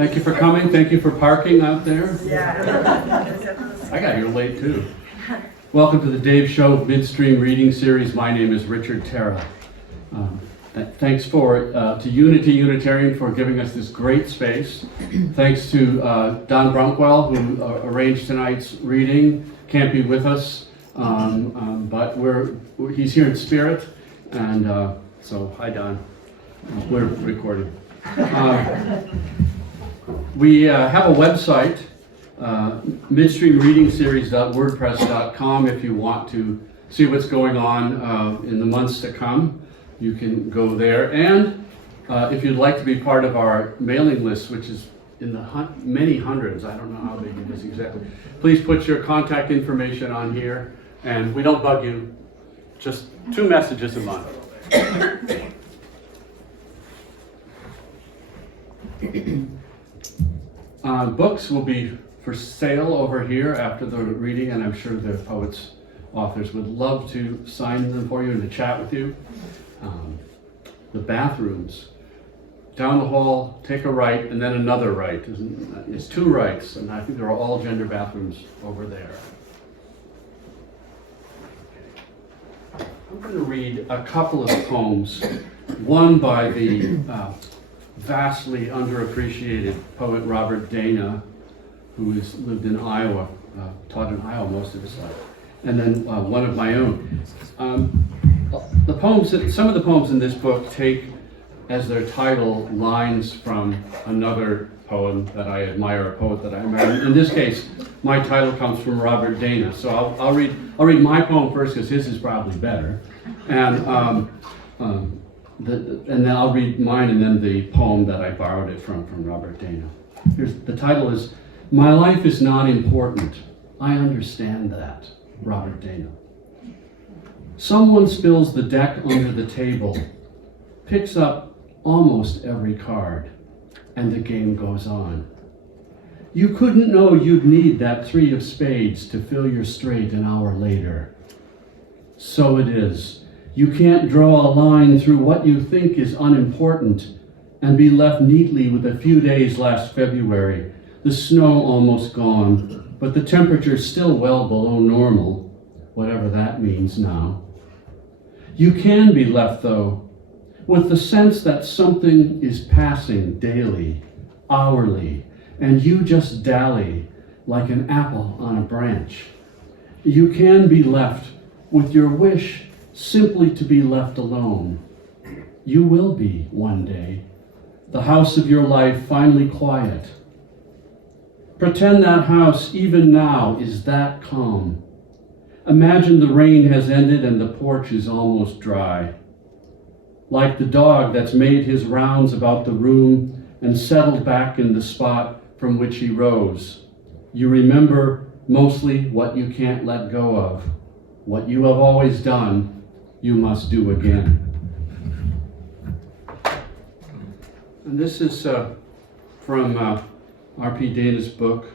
Thank you for coming. Thank you for parking out there. Yeah. I got here late too. Welcome to the Dave Show Midstream Reading Series. My name is Richard Terrill. Thanks to Unity Unitarian for giving us this great space. Thanks to Don Brunkwell, who arranged tonight's reading. Can't be with us, but he's here in spirit. And so, hi Don. We're recording. We have a website, midstreamreadingseries.wordpress.com. If you want to see what's going on in the months to come, you can go there. And if you'd like to be part of our mailing list, which is in the many hundreds, I don't know how big it is exactly, please put your contact information on here. And we don't bug you, just 2 messages a month. Books will be for sale over here after the reading, and I'm sure the poets, authors would love to sign them for you and to chat with you. The bathrooms, down the hall, take a right and then another right. It's 2 rights, and I think they're all gender bathrooms over there. I'm going to read a couple of poems, one by the vastly underappreciated poet Robert Dana, who has lived in Iowa, taught in Iowa most of his life, and then one of my own. Some of the poems in this book take as their title lines from another poem that I admire, a poet that I admire. In this case, my title comes from Robert Dana, so I'll read my poem first because his is probably better, and then I'll read mine and then the poem that I borrowed it from Robert Dana. The title is "My Life is Not Important. I Understand That." Robert Dana. Someone spills the deck under the table, picks up almost every card, and the game goes on. You couldn't know you'd need that 3 of spades to fill your straight an hour later. So it is. You can't draw a line through what you think is unimportant and be left neatly with a few days last February, the snow almost gone, but the temperature still well below normal, whatever that means now. You can be left, though, with the sense that something is passing daily, hourly, and you just dally like an apple on a branch. You can be left with your wish simply to be left alone. You will be one day, the house of your life finally quiet. Pretend that house even now is that calm. Imagine the rain has ended and the porch is almost dry. Like the dog that's made his rounds about the room and settled back in the spot from which he rose. You remember mostly what you can't let go of. What you have always done, you must do again. And this is from R.P. Dana's book,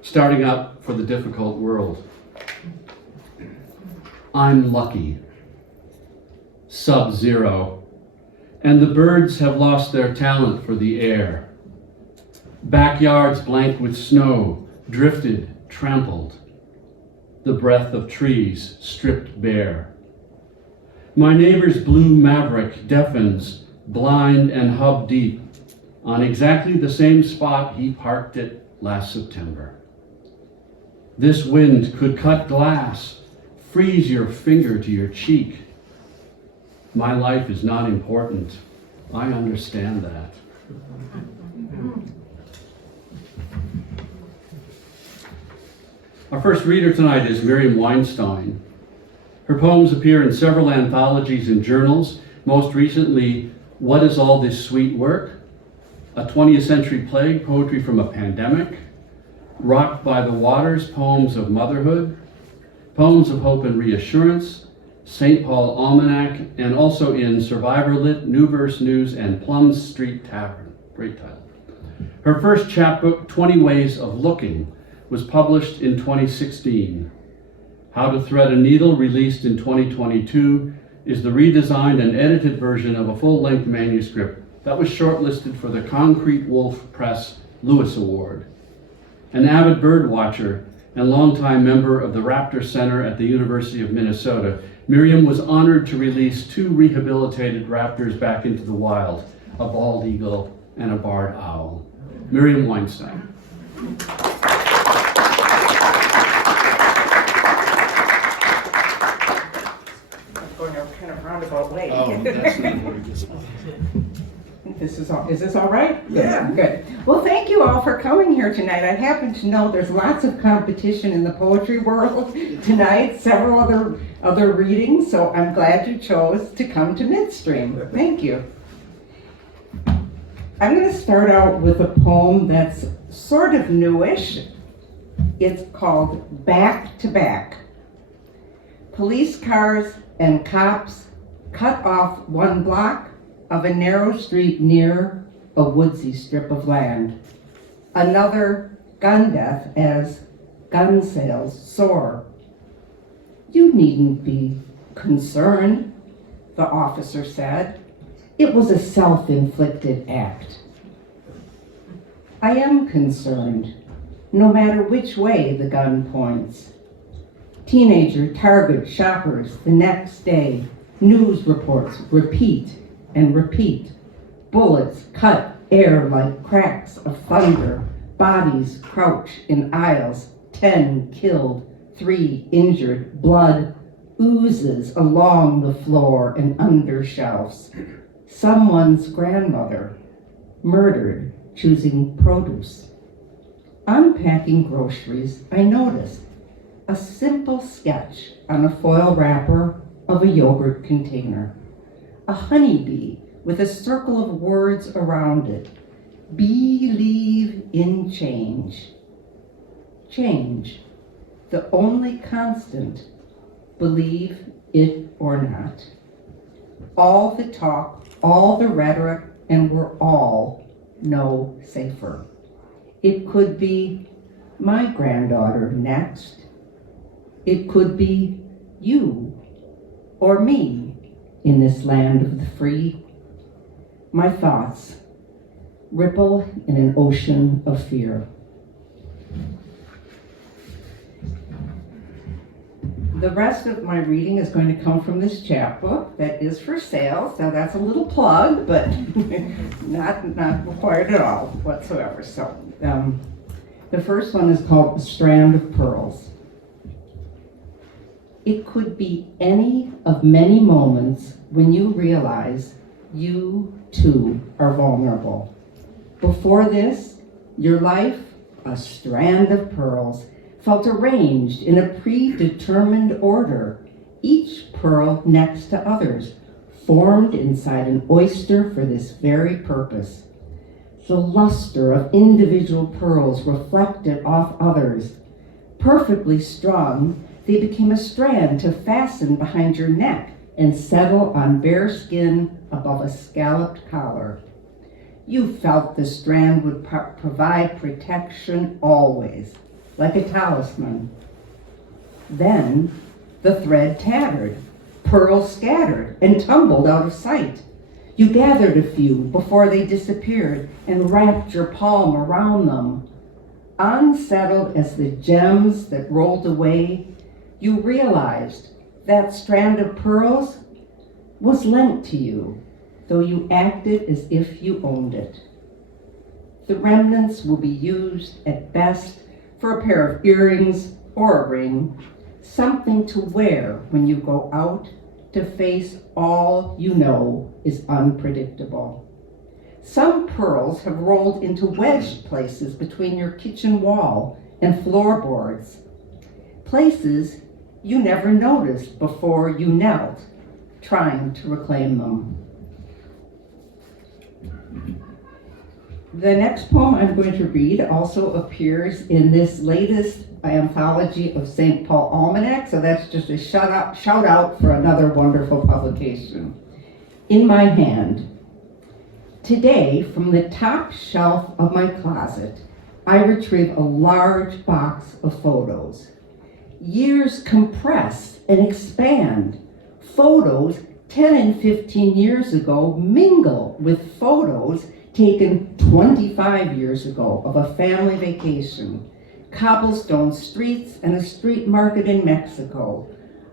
Starting Up for the Difficult World. I'm lucky. Sub-zero. And the birds have lost their talent for the air. Backyards blank with snow, drifted, trampled. The breath of trees stripped bare. My neighbor's blue Maverick deafens, blind and hub deep, on exactly the same spot he parked it last September. This wind could cut glass, freeze your finger to your cheek. My life is not important. I understand that. Our first reader tonight is Miriam Weinstein. Her poems appear in several anthologies and journals, most recently, What Is All This Sweet Work? A 20th Century Plague, Poetry from a Pandemic, Rocked by the Waters, Poems of Motherhood, Poems of Hope and Reassurance, St. Paul Almanac, and also in Survivor Lit, New Verse News, and Plum Street Tavern. Great title. Her first chapbook, 20 Ways of Looking, was published in 2016. How to Thread a Needle, released in 2022, is the redesigned and edited version of a full-length manuscript that was shortlisted for the Concrete Wolf Press Lewis Award. An avid bird watcher and longtime member of the Raptor Center at the University of Minnesota, Miriam was honored to release 2 rehabilitated raptors back into the wild, a bald eagle and a barred owl. Miriam Weinstein. Going a kind of roundabout way. Oh, that's not what it is. Is this all right? Yeah. Good. Well, thank you all for coming here tonight. I happen to know there's lots of competition in the poetry world tonight, several other readings, so I'm glad you chose to come to Midstream. Thank you. I'm going to start out with a poem that's sort of newish. It's called Back to Back. Police cars and cops cut off one block of a narrow street near a woodsy strip of land. Another gun death as gun sales soar. You needn't be concerned, the officer said. It was a self-inflicted act. I am concerned, no matter which way the gun points. Teenager target shoppers the next day. News reports repeat and repeat. Bullets cut air like cracks of thunder. Bodies crouch in aisles. 10 killed, 3 injured. Blood oozes along the floor and under shelves. Someone's grandmother murdered choosing produce. Unpacking groceries, I noticed a simple sketch on a foil wrapper of a yogurt container. A honeybee with a circle of words around it. Believe in change. Change, the only constant, believe it or not. All the talk, all the rhetoric, and we're all no safer. It could be my granddaughter next. It could be you or me in this land of the free. My thoughts ripple in an ocean of fear. The rest of my reading is going to come from this chapbook that is for sale, so that's a little plug, but not required at all whatsoever. So the first one is called A Strand of Pearls. It could be any of many moments when you realize you too are vulnerable. Before this, your life, a strand of pearls, felt arranged in a predetermined order, each pearl next to others, formed inside an oyster for this very purpose. The luster of individual pearls reflected off others. Perfectly strung, they became a strand to fasten behind your neck and settle on bare skin above a scalloped collar. You felt the strand would provide protection always, like a talisman. Then the thread tattered, pearls scattered and tumbled out of sight. You gathered a few before they disappeared and wrapped your palm around them. Unsettled as the gems that rolled away, you realized that strand of pearls was lent to you, though you acted as if you owned it. The remnants will be used at best for a pair of earrings or a ring, something to wear when you go out to face all you know is unpredictable. Some pearls have rolled into wedged places between your kitchen wall and floorboards, places you never noticed before you knelt, trying to reclaim them. The next poem I'm going to read also appears in this latest anthology of St. Paul Almanac, so that's just a shout out for another wonderful publication. In my hand. Today, from the top shelf of my closet, I retrieve a large box of photos. Years compress and expand. Photos 10 and 15 years ago mingle with photos taken 25 years ago of a family vacation, cobblestone streets and a street market in Mexico,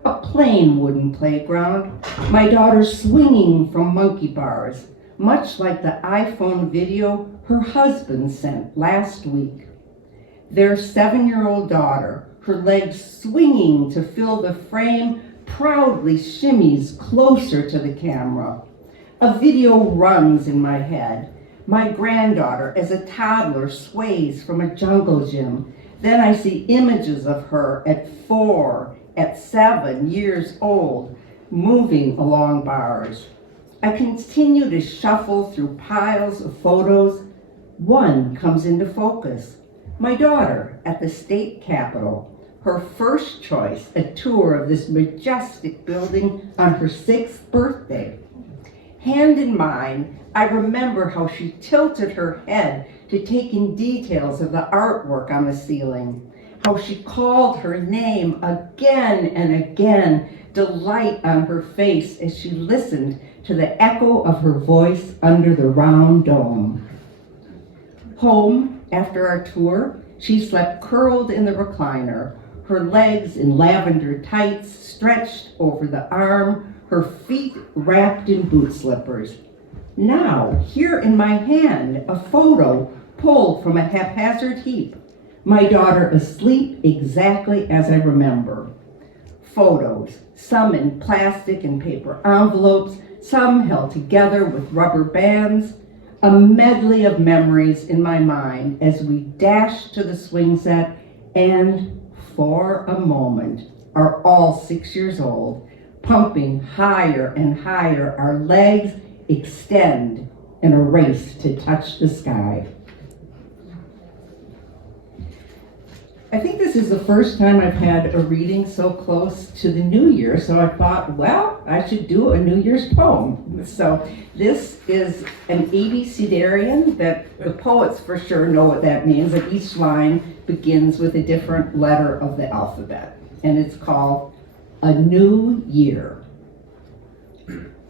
a plain wooden playground, my daughter swinging from monkey bars, much like the iPhone video her husband sent last week. Their 7-year-old daughter, her legs swinging to fill the frame, proudly shimmies closer to the camera. A video runs in my head. My granddaughter, as a toddler, sways from a jungle gym. Then I see images of her at 4, at 7 years old, moving along bars. I continue to shuffle through piles of photos. One comes into focus. My daughter at the state capitol, her first choice, a tour of this majestic building on her 6th birthday. Hand in mine, I remember how she tilted her head to take in details of the artwork on the ceiling, how she called her name again and again, delight on her face as she listened to the echo of her voice under the round dome. Home, after our tour, she slept curled in the recliner, her legs in lavender tights stretched over the arm, her feet wrapped in boot slippers. Now, here in my hand, a photo pulled from a haphazard heap. My daughter asleep exactly as I remember. Photos, some in plastic and paper envelopes, some held together with rubber bands. A medley of memories in my mind as we dash to the swing set and, for a moment, are all 6 years old, pumping higher and higher. Our legs extend in a race to touch the sky. I think this is the first time I've had a reading so close to the New Year, so I thought, well, I should do a New Year's poem. So this is an abecedarian that the poets for sure know what that means, that each line begins with a different letter of the alphabet, and it's called A New Year.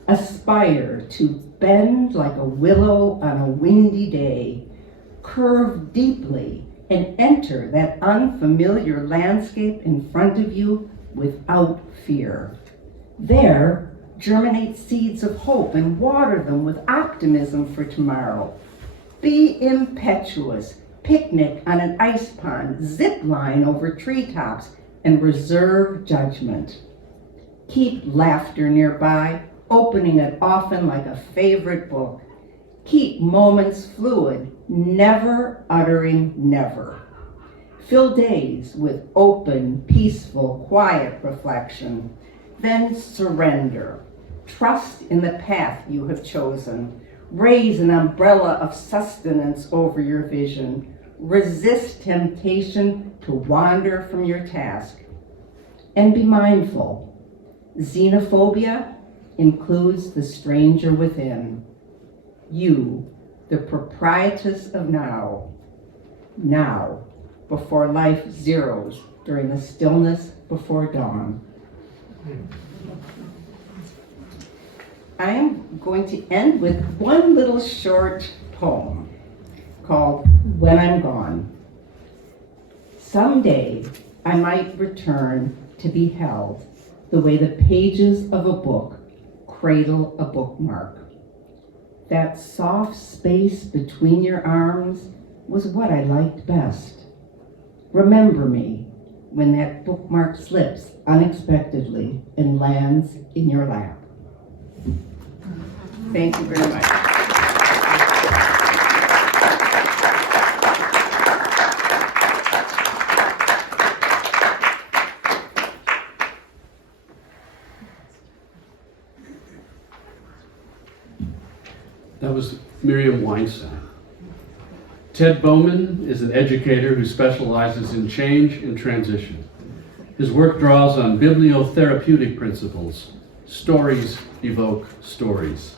Aspire to bend like a willow on a windy day, curve deeply and enter that unfamiliar landscape in front of you without fear. There, germinate seeds of hope and water them with optimism for tomorrow. Be impetuous, picnic on an ice pond, zip line over treetops, and reserve judgment. Keep laughter nearby, opening it often like a favorite book. Keep moments fluid, never uttering never. Fill days with open, peaceful, quiet reflection. Then surrender. Trust in the path you have chosen. Raise an umbrella of sustenance over your vision. Resist temptation to wander from your task. And be mindful. Xenophobia includes the stranger within. You, the proprietress of now, before life zeros during the stillness before dawn. I am going to end with one little short poem called When I'm Gone. Someday I might return to be held the way the pages of a book cradle a bookmark. That soft space between your arms was what I liked best. Remember me when that bookmark slips unexpectedly and lands in your lap. Thank you very much. That was Miriam Weinstein. Ted Bowman is an educator who specializes in change and transition. His work draws on bibliotherapeutic principles. Stories evoke stories.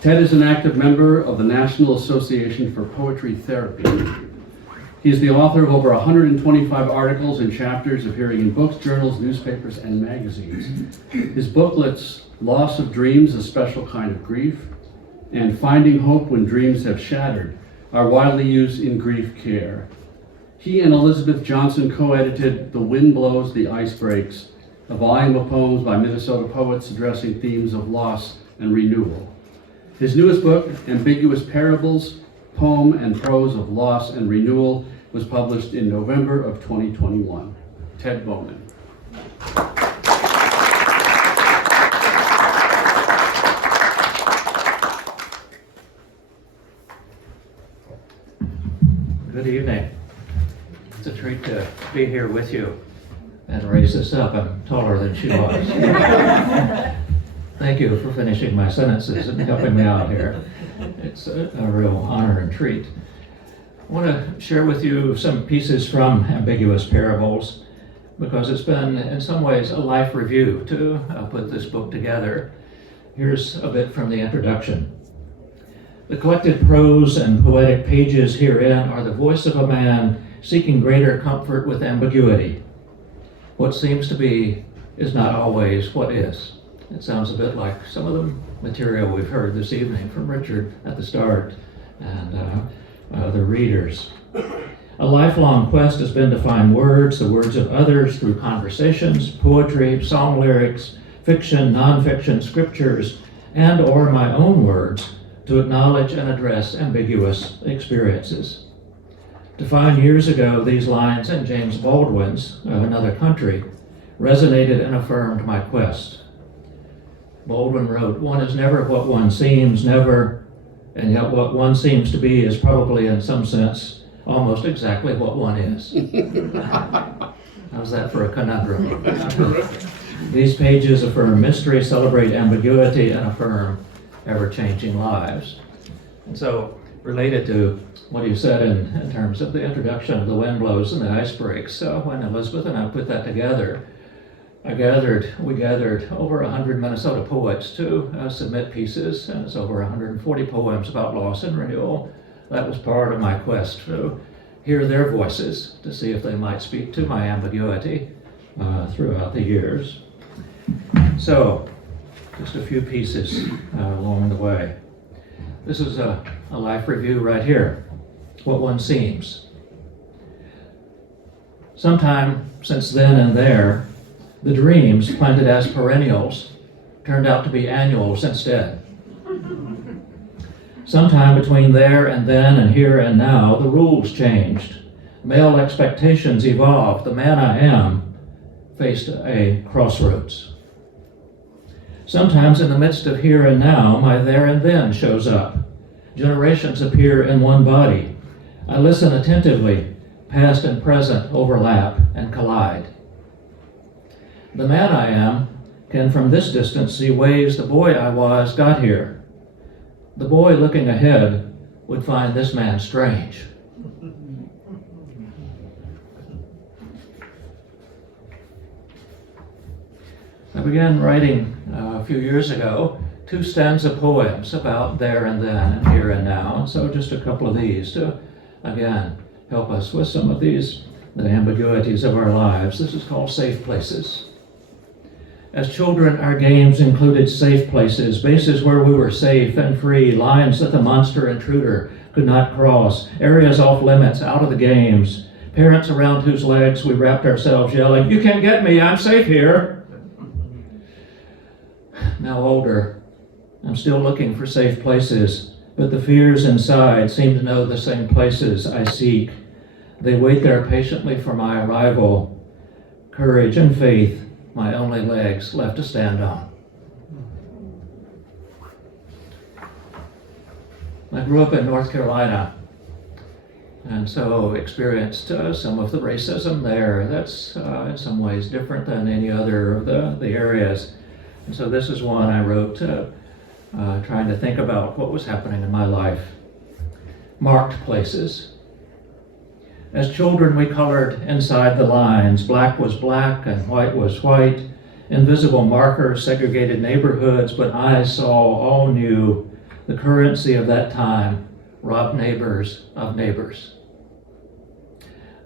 Ted is an active member of the National Association for Poetry Therapy. He is the author of over 125 articles and chapters appearing in books, journals, newspapers, and magazines. His booklets, Loss of Dreams, A Special Kind of Grief, and Finding Hope When Dreams Have Shattered, are widely used in grief care. He and Elizabeth Johnson co-edited The Wind Blows, The Ice Breaks, a volume of poems by Minnesota poets addressing themes of loss and renewal. His newest book, Ambiguous Parables, Poem and Prose of Loss and Renewal, was published in November of 2021. Ted Bowman. Good evening. It's a treat to be here with you and raise this up. I'm taller than she was. Thank you for finishing my sentences and helping me out here. It's a real honor and treat. I want to share with you some pieces from Ambiguous Parables because it's been, in some ways, a life review to put this book together. Here's a bit from the introduction. The collected prose and poetic pages herein are the voice of a man seeking greater comfort with ambiguity. What seems to be is not always what is. It sounds a bit like some of the material we've heard this evening from Richard at the start and other readers. A lifelong quest has been to find words, the words of others, through conversations, poetry, song lyrics, fiction, nonfiction, scriptures, and or my own words, to acknowledge and address ambiguous experiences. To find years ago these lines in James Baldwin's Another Country resonated and affirmed my quest. Baldwin wrote, "One is never what one seems, never, and yet what one seems to be is probably in some sense almost exactly what one is." How's that for a conundrum? These pages affirm mystery, celebrate ambiguity, and affirm ever-changing lives. And so, related to what you said in terms of the introduction of The Wind Blows and the Ice Breaks, when Elizabeth and I put that together, we gathered over 100 Minnesota poets to submit pieces, and it's over 140 poems about loss and renewal. That was part of my quest to hear their voices, to see if they might speak to my ambiguity throughout the years. So, just a few pieces along the way. This is a life review right here, what one seems. Sometime since then and there, the dreams planted as perennials turned out to be annuals instead. Sometime between there and then and here and now, the rules changed. Male expectations evolved. The man I am faced a crossroads. Sometimes in the midst of here and now, my there and then shows up. Generations appear in one body. I listen attentively. Past and present overlap and collide. The man I am can from this distance see ways the boy I was got here. The boy looking ahead would find this man strange. I began writing a few years ago 2 stanza poems about there and then and here and now. So just a couple of these to, again, help us with some of these, the ambiguities of our lives. This is called Safe Places. As children, our games included safe places, bases where we were safe and free, lines that the monster intruder could not cross, areas off limits, out of the games, parents around whose legs we wrapped ourselves yelling, "You can't get me, I'm safe here." Now older, I'm still looking for safe places, but the fears inside seem to know the same places I seek. They wait there patiently for my arrival. Courage and faith, my only legs left to stand on. I grew up in North Carolina, and so experienced some of the racism there. That's in some ways different than any other of the areas. And so this is one I wrote trying to think about what was happening in my life. Marked places. As children, we colored inside the lines. Black was black and white was white. Invisible markers segregated neighborhoods, but eyes saw, all knew the currency of that time robbed neighbors of neighbors.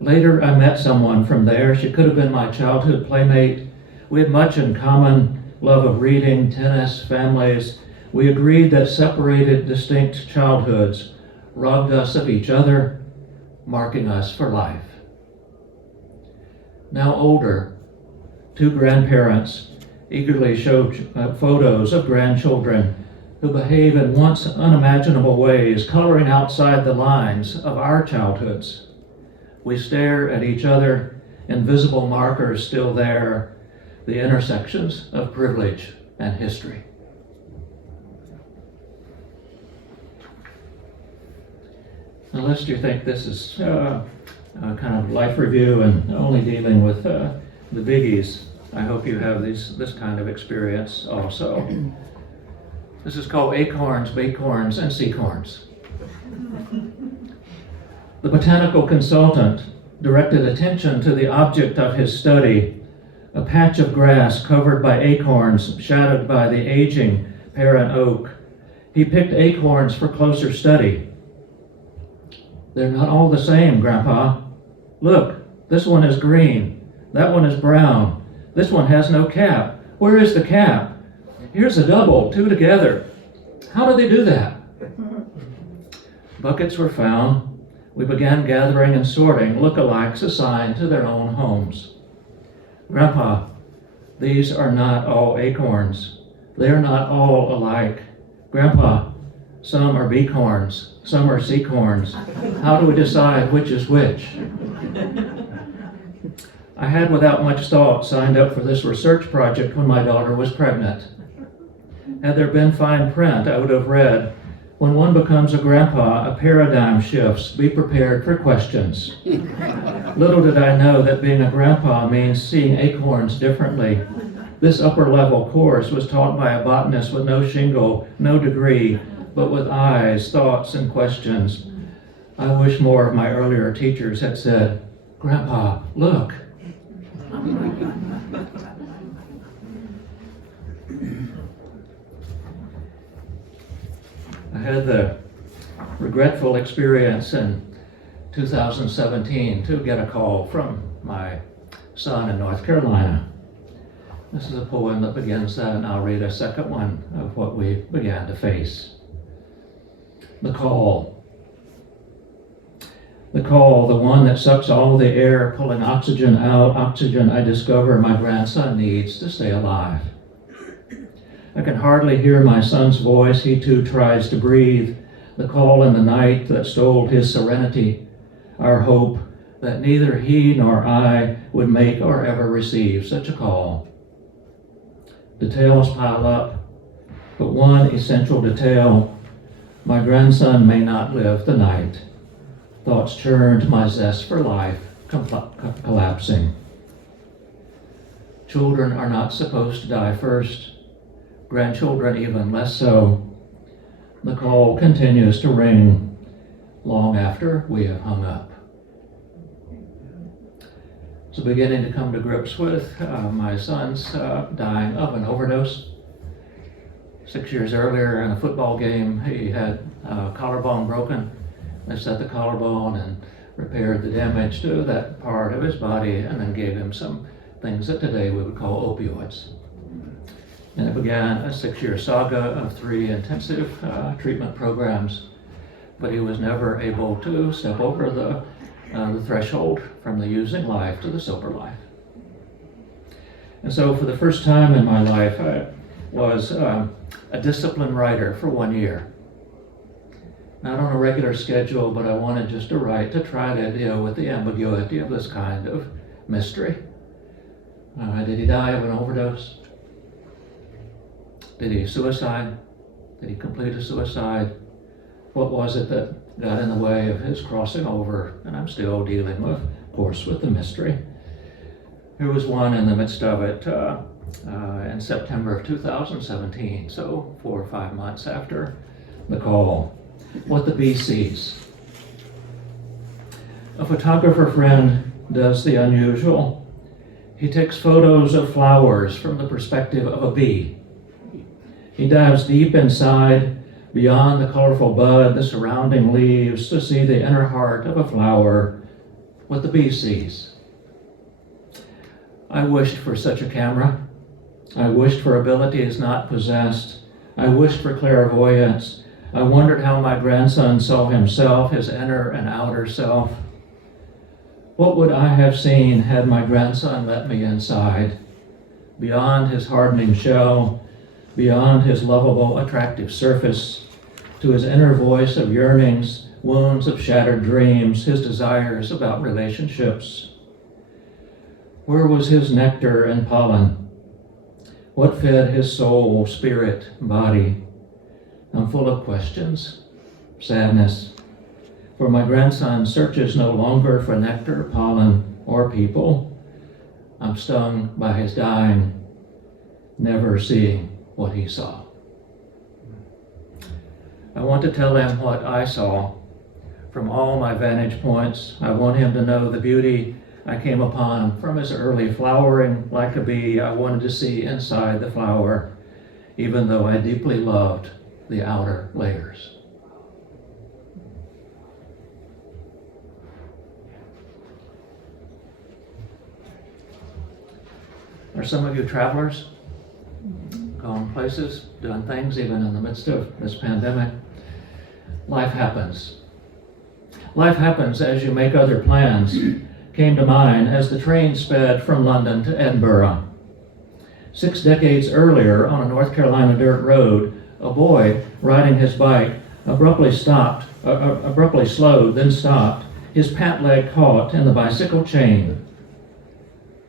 Later, I met someone from there. She could have been my childhood playmate. We had much in common, love of reading, tennis, families. We agreed that separated, distinct childhoods robbed us of each other, marking us for life. Now older, two grandparents eagerly show photos of grandchildren who behave in once unimaginable ways, coloring outside the lines of our childhoods. We stare at each other, invisible markers still there, the intersections of privilege and history. Unless you think this is a kind of life review and only dealing with the biggies, I hope you have this kind of experience also. This is called Acorns, Bacorns, and Seacorns. The botanical consultant directed attention to the object of his study, a patch of grass covered by acorns, shadowed by the aging parent oak. He picked acorns for closer study. They're not all the same, Grandpa. Look, this one is green, that one is brown, this one has no cap. Where is the cap? Here's a double, two together. How do they do that? Buckets were found. We began gathering and sorting look-alikes assigned to their own homes. Grandpa, these are not all acorns. They are not all alike. Grandpa, some are becorns, some are seacorns. How do we decide which is which? I had, without much thought, signed up for this research project when my daughter was pregnant. Had there been fine print, I would have read, when one becomes a grandpa, a paradigm shifts. Be prepared for questions. Little did I know that being a grandpa means seeing acorns differently. This upper-level course was taught by a botanist with no shingle, no degree, but with eyes, thoughts, and questions. I wish more of my earlier teachers had said, Grandpa, look. I had the regretful experience in 2017 to get a call from my son in North Carolina. This is a poem that begins that, and I'll read a second one of what we began to face. The call. The call, the one that sucks all the air, pulling oxygen out, oxygen I discover my grandson needs to stay alive. I can hardly hear my son's voice. He too tries to breathe. The call in the night that stole his serenity. Our hope that neither he nor I would make or ever receive such a call. Details pile up, but one essential detail. My grandson may not live the night. Thoughts churned my zest for life, collapsing. Children are not supposed to die first. Grandchildren even less so. The call continues to ring long after we have hung up. So beginning to come to grips with my son's dying of an overdose. 6 years earlier in a football game, he had collarbone broken. They set the collarbone and repaired the damage to that part of his body, and then gave him some things that today we would call opioids. And it began a 6-year saga of 3 intensive treatment programs, but he was never able to step over the threshold from the using life to the sober life. And so for the first time in my life, I was a disciplined writer for 1 year. Not on a regular schedule, but I wanted just to write to try to deal with the ambiguity of this kind of mystery. Did he die of an overdose? Did he suicide? Did he complete a suicide? What was it that got in the way of his crossing over? And I'm still dealing with, of course, with the mystery. There was one in the midst of it in September of 2017, so 4 or 5 months after the call. What the bee sees. A photographer friend does the unusual. He takes photos of flowers from the perspective of a bee. He dives deep inside, beyond the colorful bud, the surrounding leaves, to see the inner heart of a flower what the bee sees. I wished for such a camera. I wished for abilities not possessed. I wished for clairvoyance. I wondered how my grandson saw himself, his inner and outer self. What would I have seen had my grandson let me inside, beyond his hardening shell, beyond his lovable, attractive surface, to his inner voice of yearnings, wounds of shattered dreams, his desires about relationships? Where was his nectar and pollen? What fed his soul, spirit, body? I'm full of questions, sadness, for my grandson searches no longer for nectar, pollen, or people. I'm stung by his dying, never seeing what he saw. I want to tell him what I saw from all my vantage points. I want him to know the beauty I came upon from his early flowering like a bee. I wanted to see inside the flower, even though I deeply loved the outer layers. Are some of you travelers? Going places, doing things, even in the midst of this pandemic? Life happens. Life happens as you make other plans. Came to mind as the train sped from London to Edinburgh. 6 decades earlier, on a North Carolina dirt road, a boy riding his bike abruptly slowed, then stopped, his pant leg caught in the bicycle chain.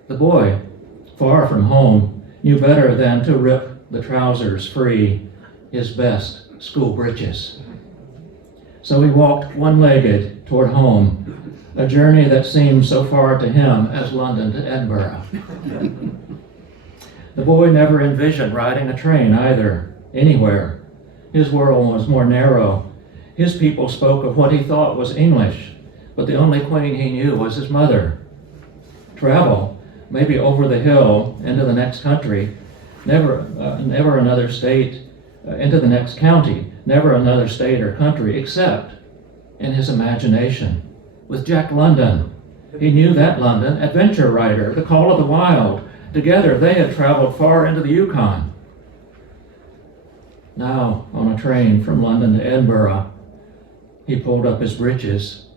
The boy, far from home, knew better than to rip the trousers free, his best school breeches. So he walked one-legged toward home, a journey that seemed so far to him as London to Edinburgh. The boy never envisioned riding a train either, anywhere. His world was more narrow. His people spoke of what he thought was English, but the only queen he knew was his mother. Travel, maybe over the hill into the next country, never another state, into the next county, never another state or country, except in his imagination. With Jack London, he knew that London, adventure writer, the call of the wild. Together they had traveled far into the Yukon. Now, on a train from London to Edinburgh, he pulled up his breeches,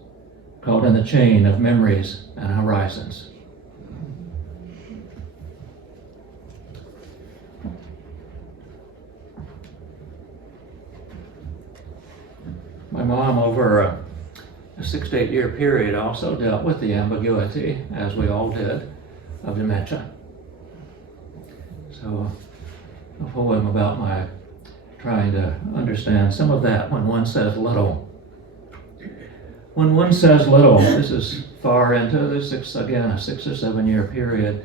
caught in the chain of memories and horizons. My mom, over a 6 to 8 year period, also dealt with the ambiguity, as we all did, of dementia. So a poem about my trying to understand some of that when one says little. When one says little, this is far into the a 6 or 7 year period,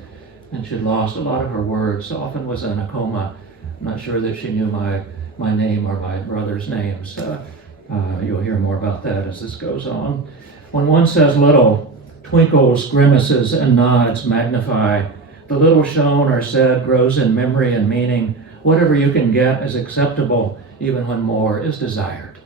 and she'd lost a lot of her words, often was in a coma. I'm not sure that she knew my name or my brother's names. You'll hear more about that as this goes on. When one says little, twinkles, grimaces, and nods magnify. The little shown or said grows in memory and meaning. Whatever you can get is acceptable, even when more is desired.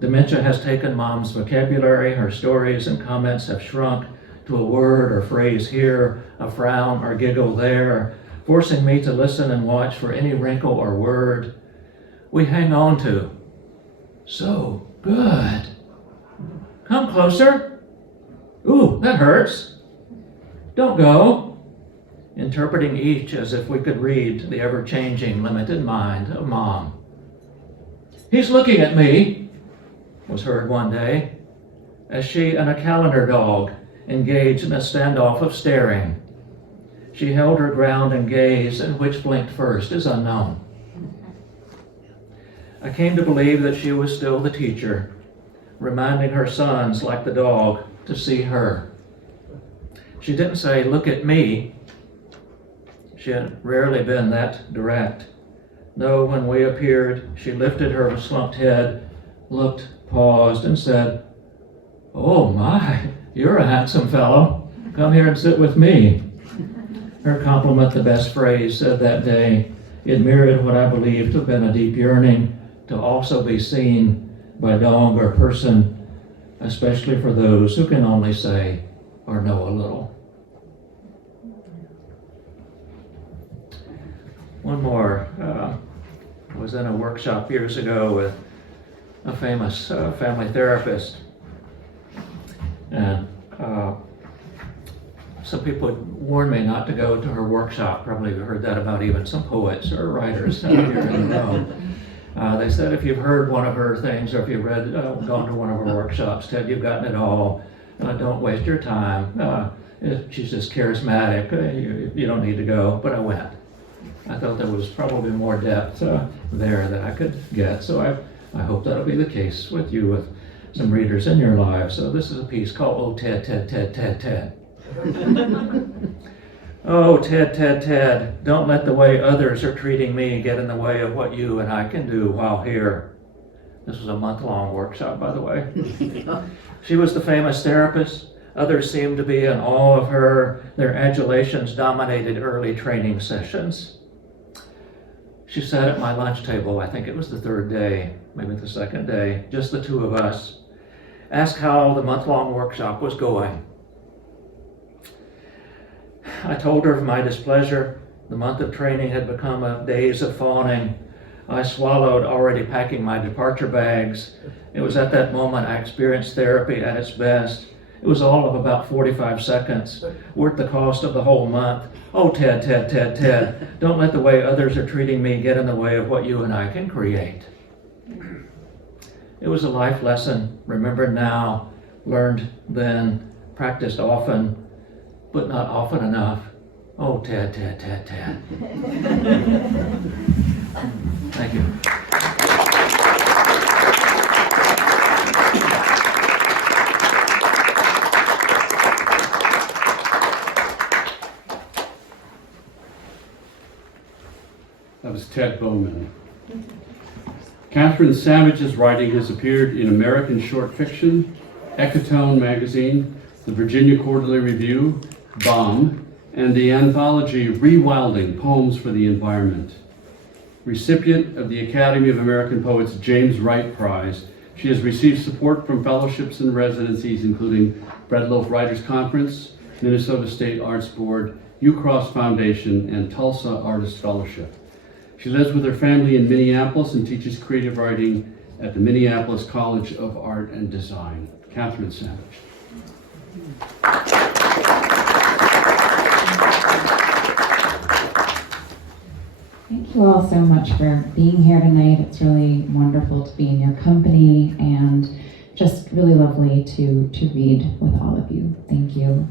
Dementia has taken Mom's vocabulary. Her stories and comments have shrunk to a word or phrase here, a frown or giggle there, forcing me to listen and watch for any wrinkle or word we hang on to. So good. Come closer. Ooh, that hurts. Don't go. Interpreting each as if we could read the ever-changing, limited mind of Mom. He's looking at me, was heard one day, as she and a calendar dog engaged in a standoff of staring. She held her ground and gazed, and which blinked first is unknown. I came to believe that she was still the teacher, reminding her sons, like the dog, to see her. She didn't say, "Look at me." She had rarely been that direct. No, when we appeared, she lifted her slumped head, looked, paused, and said, "Oh my, you're a handsome fellow. Come here and sit with me." Her compliment, the best phrase said that day. It mirrored what I believed to have been a deep yearning to also be seen by dog or person especially for those who can only say or know a little. One more. I was in a workshop years ago with a famous family therapist, and some people warned me not to go to her workshop. Probably heard that about even some poets or writers out here in the room. They said if you've heard one of her things or if you've gone to one of her workshops, Ted, you've gotten it all. Don't waste your time. She's just charismatic. You don't need to go. But I went. I thought there was probably more depth there that I could get. So I hope that'll be the case with you, with some readers in your lives. So this is a piece called Oh, Ted, Ted, Ted, Ted, Ted. Oh, Ted, Ted, Ted, don't let the way others are treating me get in the way of what you and I can do while here. This was a month-long workshop, by the way. She was the famous therapist. Others seemed to be in awe of her. Their adulations dominated early training sessions. She sat at my lunch table, I think it was the third day, maybe the second day, just the two of us. Asked how the month-long workshop was going. I told her of my displeasure. The month of training had become a days of fawning. I swallowed, already packing my departure bags. It was at that moment I experienced therapy at its best. It was all of about 45 seconds, worth the cost of the whole month. Oh, Ted, Ted, Ted, Ted, don't let the way others are treating me get in the way of what you and I can create. It was a life lesson, remembered now, learned then, practiced often, but not often enough. Oh, Ted, Ted, Ted, Ted. Thank you. That was Ted Bowman. Kathryn Savage's writing has appeared in American Short Fiction, Ecotone Magazine, the Virginia Quarterly Review, Bomb, and the anthology Rewilding Poems for the Environment. Recipient of the Academy of American Poets James Wright Prize, she has received support from fellowships and residencies including Breadloaf Writers Conference, Minnesota State Arts Board, UCross Foundation, and Tulsa Artist Fellowship. She lives with her family in Minneapolis and teaches creative writing at the Minneapolis College of Art and Design. Kathryn Savage. Thank you all so much for being here tonight. It's really wonderful to be in your company and just really lovely to read with all of you. Thank you.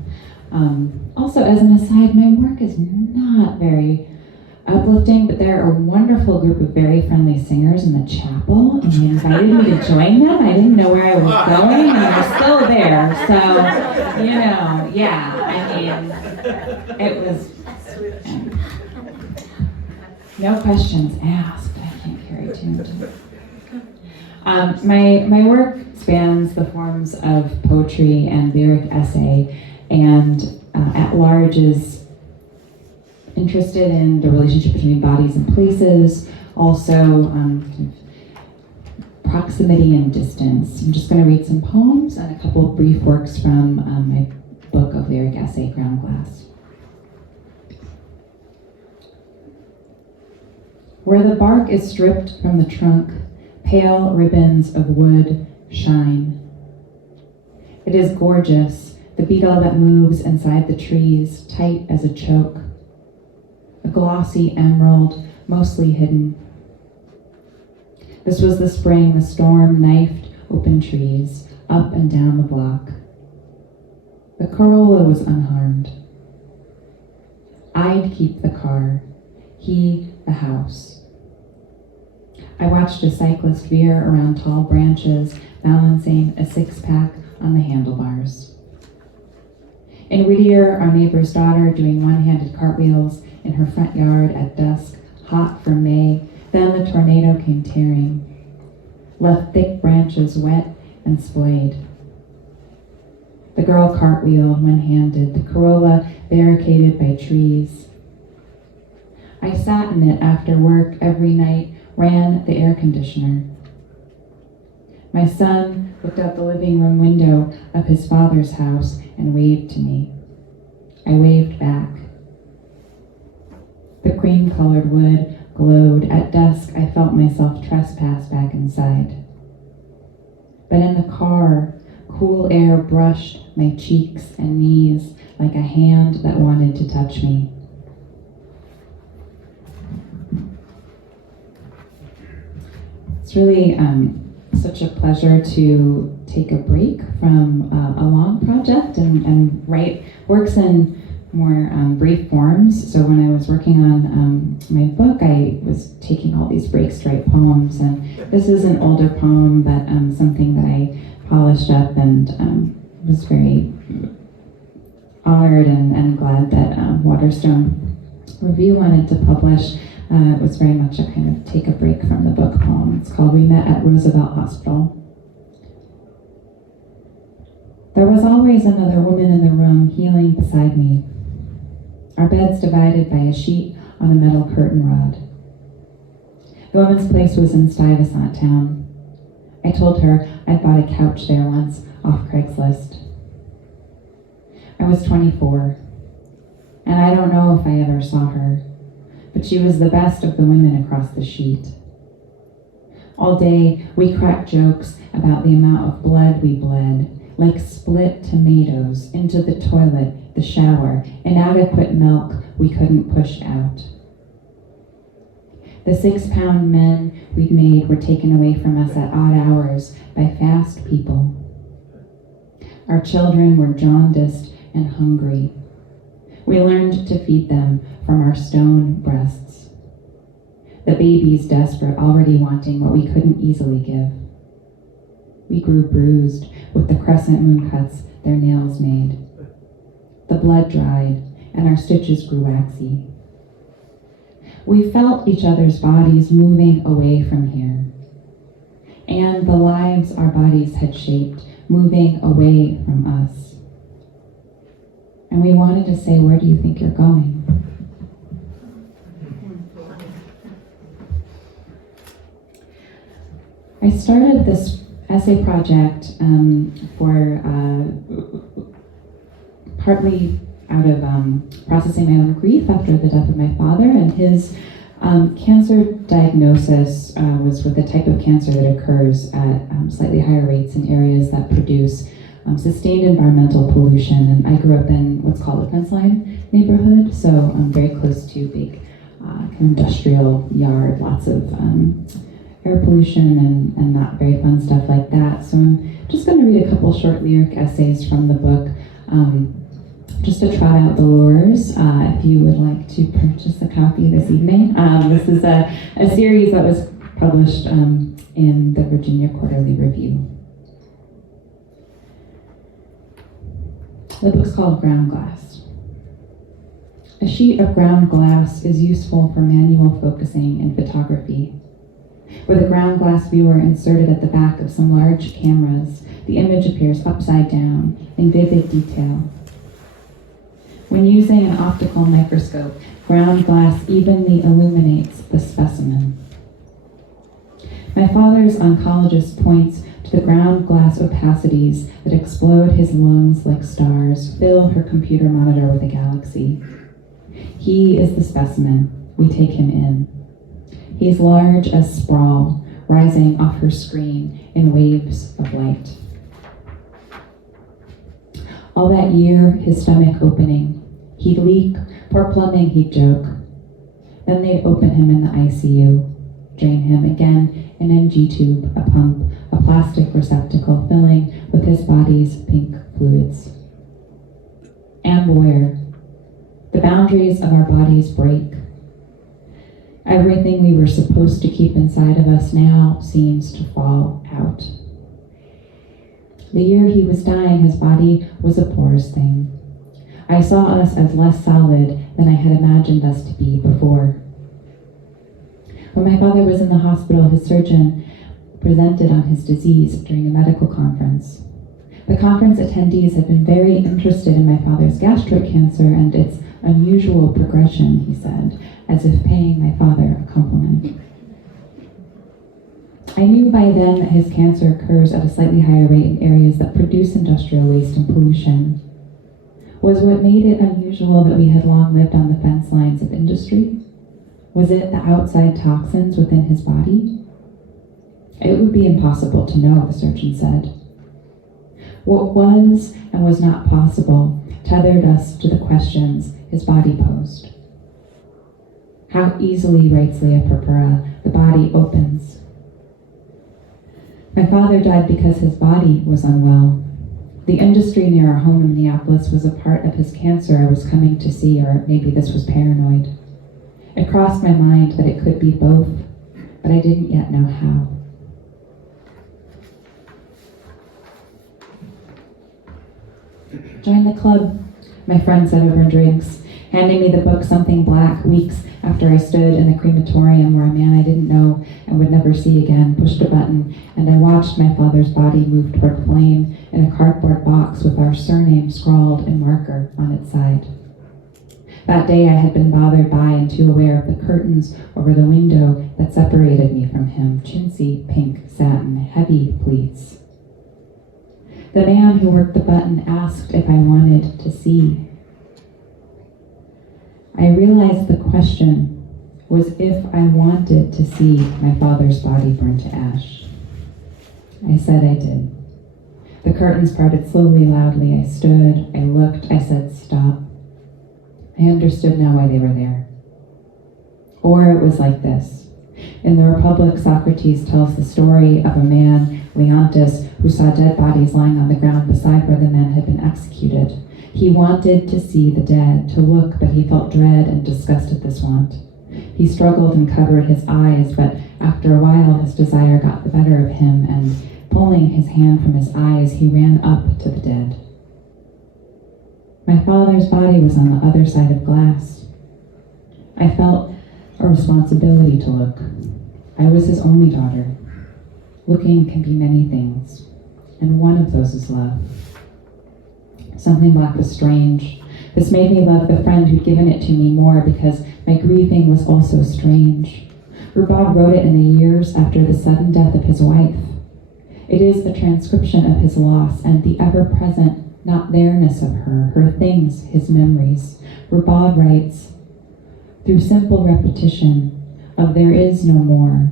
Also, as an aside, my work is not very uplifting, but there are a wonderful group of very friendly singers in the chapel, and they invited me to join them. I didn't know where I was going, and they're still there. So, it was no questions asked. I can't carry too much. My work spans the forms of poetry and lyric essay, and at large is interested in the relationship between bodies and places, also kind of proximity and distance. I'm just going to read some poems and a couple of brief works from my book of lyric essay, Ground Glass. Where the bark is stripped from the trunk, pale ribbons of wood shine. It is gorgeous, the beetle that moves inside the trees, tight as a choke. A glossy emerald, mostly hidden. This was the spring the storm knifed open trees, up and down the block. The Corolla was unharmed. I'd keep the car, he the house. I watched a cyclist veer around tall branches, balancing a six-pack on the handlebars. In Whittier, our neighbor's daughter doing one-handed cartwheels in her front yard at dusk, hot from May. Then the tornado came tearing, left thick branches wet and splayed. The girl cartwheeled one-handed, the Corolla barricaded by trees. I sat in it after work every night, ran the air conditioner. My son looked out the living room window of his father's house and waved to me. I waved back. The cream-colored wood glowed. At dusk, I felt myself trespass back inside. But in the car, cool air brushed my cheeks and knees like a hand that wanted to touch me. It's really such a pleasure to take a break from a long project and write works in more brief forms. So when I was working on my book, I was taking all these breaks to write poems, and this is an older poem, but something that I polished up and was very honored and glad that Waterstone Review wanted to publish. It was very much a kind of take a break from the book poem. It's called We Met at Roosevelt Hospital. There was always another woman in the room healing beside me. Our beds divided by a sheet on a metal curtain rod. The woman's place was in Stuyvesant Town. I told her I'd bought a couch there once off Craigslist. I was 24, and I don't know if I ever saw her, but she was the best of the women across the sheet. All day, we cracked jokes about the amount of blood we bled, like split tomatoes, into the toilet, the shower, inadequate milk we couldn't push out. The 6-pound men we'd made were taken away from us at odd hours by fast people. Our children were jaundiced and hungry. We learned to feed them from our stone breasts. The babies desperate, already wanting what we couldn't easily give. We grew bruised with the crescent moon cuts their nails made. The blood dried, and our stitches grew waxy. We felt each other's bodies moving away from here, and the lives our bodies had shaped moving away from us. And we wanted to say, where do you think you're going? I started this essay project partly out of processing my own grief after the death of my father, and his cancer diagnosis was with a type of cancer that occurs at slightly higher rates in areas that produce sustained environmental pollution. And I grew up in what's called a fence line neighborhood, so I'm very close to big kind of industrial yard, lots of air pollution and not very fun stuff like that. So I'm just going to read a couple short lyric essays from the book, just to trot out the lures. If you would like to purchase a copy this evening. This is a series that was published in the Virginia Quarterly Review. The book's called Ground Glass. A sheet of ground glass is useful for manual focusing in photography. With a ground glass viewer inserted at the back of some large cameras, the image appears upside down in vivid detail. When using an optical microscope, ground glass evenly illuminates the specimen. My father's oncologist points to the ground glass opacities that explode his lungs like stars, fill her computer monitor with a galaxy. He is the specimen. We take him in. He's large as sprawl, rising off her screen in waves of light. All that year, his stomach opening. He'd leak, poor plumbing, he'd joke. Then they'd open him in the ICU, drain him again, an NG tube, a pump, a plastic receptacle filling with his body's pink fluids. And where? The boundaries of our bodies break. Everything we were supposed to keep inside of us now seems to fall out. The year he was dying, his body was a porous thing. I saw us as less solid than I had imagined us to be before. When my father was in the hospital, his surgeon presented on his disease during a medical conference. The conference attendees had been very interested in my father's gastric cancer and its unusual progression, he said, as if paying my father a compliment. I knew by then that his cancer occurs at a slightly higher rate in areas that produce industrial waste and pollution. Was what made it unusual that we had long lived on the fence lines of industry? Was it the outside toxins within his body? It would be impossible to know, the surgeon said. What was and was not possible tethered us to the questions his body posed. How easily, writes Leah Purpura, the body opens. My father died because his body was unwell. The industry near our home in Minneapolis was a part of his cancer I was coming to see, or maybe this was paranoid. It crossed my mind that it could be both, but I didn't yet know how. Join the club, my friend said over drinks, handing me the book Something Black weeks after I stood in the crematorium where a man I didn't know and would never see again pushed a button, and I watched my father's body move toward flame in a cardboard box with our surname scrawled in marker on its side. That day I had been bothered by and too aware of the curtains over the window that separated me from him, chintzy pink satin, heavy pleats. The man who worked the button asked if I wanted to see. I realized the question was if I wanted to see my father's body burned to ash. I said I did. The curtains parted slowly, loudly. I stood, I looked, I said, stop. I understood now why they were there. Or it was like this. In the Republic, Socrates tells the story of a man, Leontis, who saw dead bodies lying on the ground beside where the men had been executed. He wanted to see the dead, to look, but he felt dread and disgust at this want. He struggled and covered his eyes, but after a while his desire got the better of him, and pulling his hand from his eyes, he ran up to the dead. My father's body was on the other side of glass. I felt a responsibility to look. I was his only daughter. Looking can be many things, and one of those is love. Something Black was strange. This made me love the friend who'd given it to me more because my grieving was also strange. Rhubarb wrote it in the years after the sudden death of his wife. It is a transcription of his loss and the ever-present not there-ness of her things, his memories. Rhubarb writes, through simple repetition of there is no more,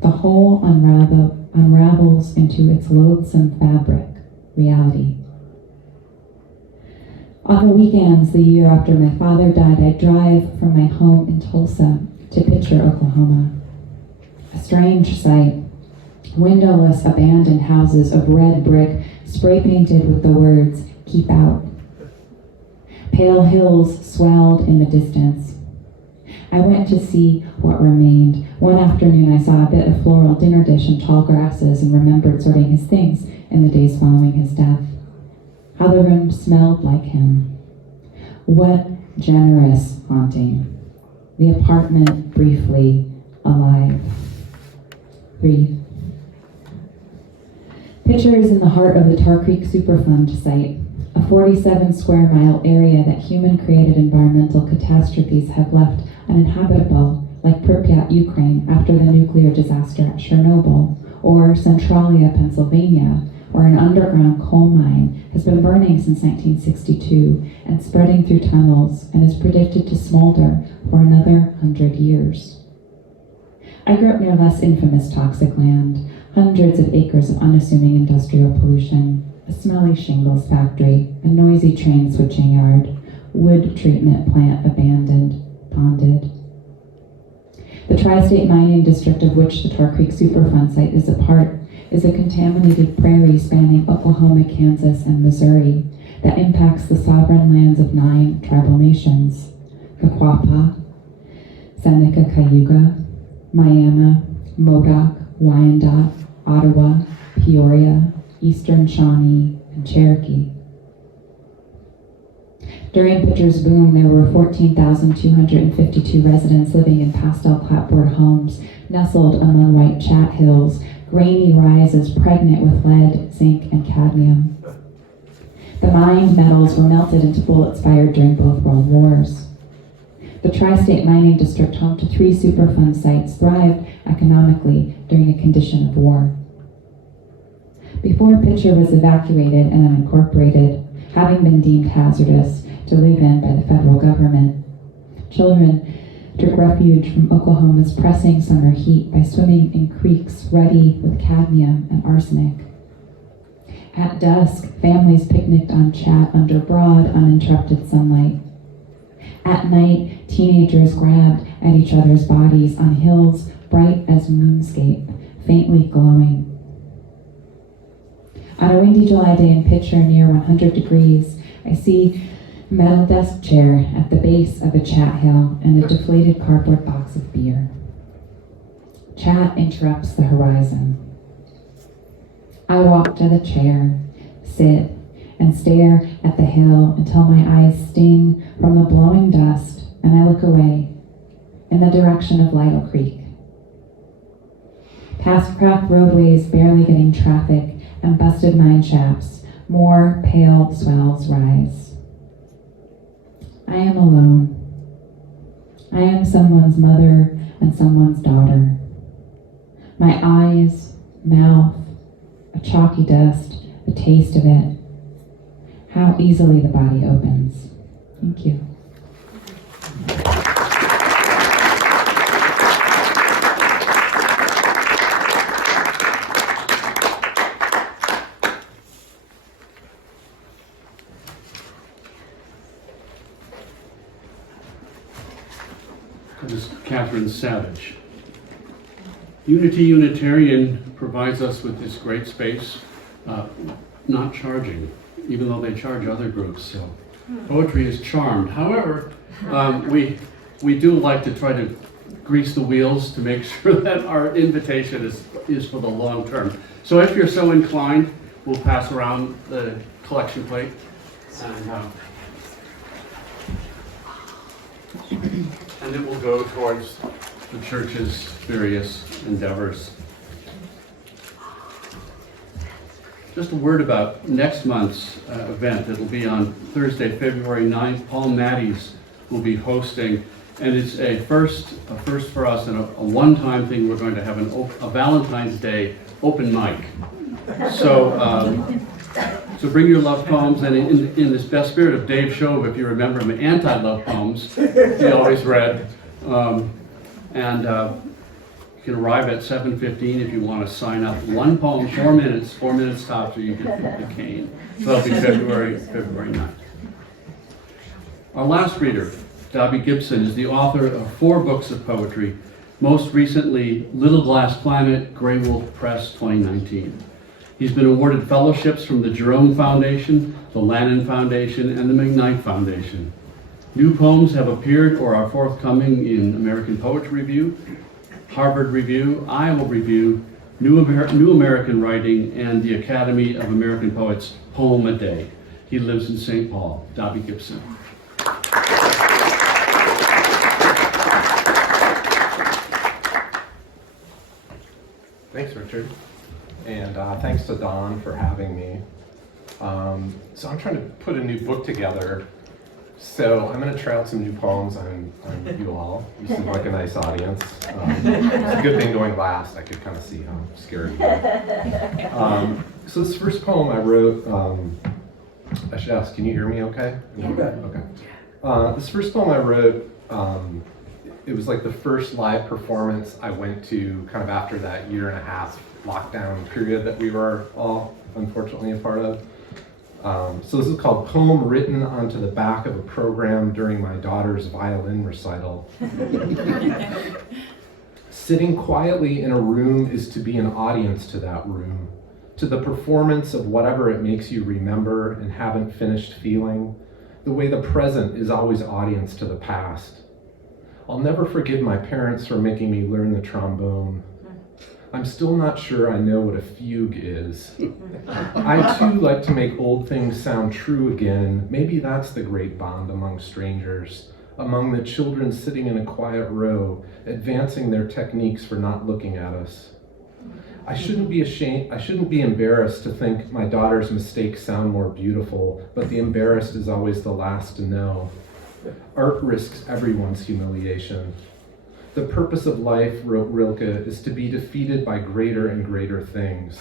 the whole unravels into its loathsome fabric, reality. On the weekends, the year after my father died, I'd drive from my home in Tulsa to Pitcher, Oklahoma. A strange sight. Windowless, abandoned houses of red brick, spray-painted with the words, keep out. Pale hills swelled in the distance. I went to see what remained. One afternoon I saw a bit of floral dinner dish and tall grasses and remembered sorting his things in the days following his death. How the room smelled like him. What generous haunting. The apartment briefly alive. Breathe. Pitcher is in the heart of the Tar Creek Superfund site, a 47 square mile area that human-created environmental catastrophes have left uninhabitable, like Pripyat, Ukraine, after the nuclear disaster at Chernobyl, or Centralia, Pennsylvania, where an underground coal mine has been burning since 1962 and spreading through tunnels and is predicted to smolder for another 100 years. I grew up near less infamous toxic land, hundreds of acres of unassuming industrial pollution, a smelly shingles factory, a noisy train switching yard, wood treatment plant abandoned, ponded. The tri-state mining district of which the Tar Creek Superfund site is a part is a contaminated prairie spanning Oklahoma, Kansas, and Missouri that impacts the sovereign lands of 9 tribal nations: the Quapaw, Seneca Cayuga, Miami, Modoc, Wyandotte, Ottawa, Peoria, Eastern Shawnee, and Cherokee. During Pitcher's boom, there were 14,252 residents living in pastel clapboard homes, nestled among white chat hills, grainy rises pregnant with lead, zinc, and cadmium. The mined metals were melted into bullets fired during both world wars. The tri-state mining district, home to 3 Superfund sites, thrived economically during a condition of war. Before Pitcher was evacuated and unincorporated, having been deemed hazardous to live in by the federal government, children took refuge from Oklahoma's pressing summer heat by swimming in creeks ruddy with cadmium and arsenic. At dusk, families picnicked on Chat under broad, uninterrupted sunlight. At night, teenagers grabbed at each other's bodies on hills bright as moonscape, faintly glowing. On a windy July day in Pitcher near 100 degrees, I see a metal desk chair at the base of a Chat hill and a deflated cardboard box of beer. Chat interrupts the horizon. I walk to the chair, sit, and stare at the hill until my eyes sting from the blowing dust, and I look away in the direction of Lytle Creek. Past cracked roadways barely getting traffic and busted mine shafts, more pale swells rise. I am alone. I am someone's mother and someone's daughter. My eyes, mouth, a chalky dust, the taste of it. How easily the body opens. Thank you. This is Kathryn Savage. Unity Unitarian provides us with this great space, not charging, even though they charge other groups. So poetry is charmed. However, we do like to try to grease the wheels to make sure that our invitation is for the long term. So if you're so inclined, we'll pass around the collection plate. And it will go towards the church's various endeavors. Just a word about next month's event. It'll be on Thursday, February 9th. Paul Matties will be hosting, and it's a first for us and a one-time thing. We're going to have a Valentine's Day open mic. So bring your love poems, and in this best spirit of Dave Shove, if you remember him, anti-love poems, he always read. You can arrive at 7:15 if you want to sign up. One poem, 4 minutes tops, or you get the cane. So that'll be February 9th. Our last reader, Dobby Gibson, is the author of 4 books of poetry, most recently Little Glass Planet, Grey Wolf Press 2019. He's been awarded fellowships from the Jerome Foundation, the Lannan Foundation, and the McKnight Foundation. New poems have appeared or are forthcoming in American Poetry Review, Harvard Review, Iowa Review, New American Writing, and the Academy of American Poets Poem a Day. He lives in St. Paul. Dobby Gibson. Thanks, Richard. And thanks to Dawn for having me. So I'm trying to put a new book together. So I'm going to try out some new poems on you all. You seem like a nice audience. It's a good thing going last. I could kind of see how scared you are. So this first poem I wrote, I should ask, can you hear me okay? Yeah. Okay. This first poem I wrote, it was like the first live performance I went to kind of after that 1.5-year lockdown period that we were all unfortunately a part of. So this is called Poem Written Onto the Back of a Program During My Daughter's Violin Recital. Sitting quietly in a room is to be an audience to that room, to the performance of whatever it makes you remember and haven't finished feeling, the way the present is always audience to the past. I'll never forgive my parents for making me learn the trombone. I'm still not sure I know what a fugue is. I too like to make old things sound true again. Maybe that's the great bond among strangers, among the children sitting in a quiet row, advancing their techniques for not looking at us. I shouldn't be embarrassed to think my daughter's mistakes sound more beautiful, but the embarrassed is always the last to know. Art risks everyone's humiliation. The purpose of life, wrote Rilke, is to be defeated by greater and greater things.